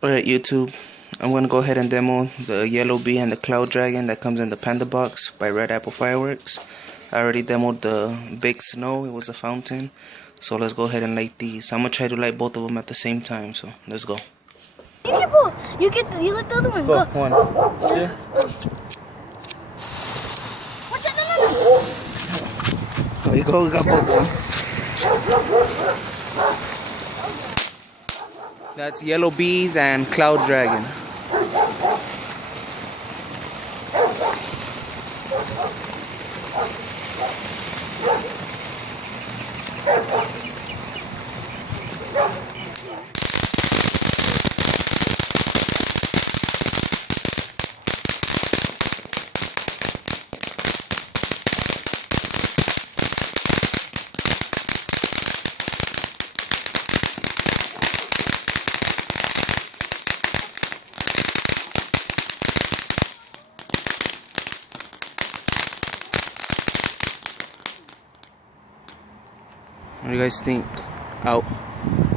Alright, YouTube, I'm gonna go ahead and demo the Yellow Bee and the Cloud Dragon that comes in the Panda Box by Red Apple Fireworks. I already demoed the Big Snow, it was a fountain. So let's go ahead and light these. I'm gonna try to light both of them at the same time, so let's go. You get both. You let the other one go. One, two. Watch out, no. There you go, we got both of them. That's Yellow Bees and Cloud Dragon. What do you guys think? Out.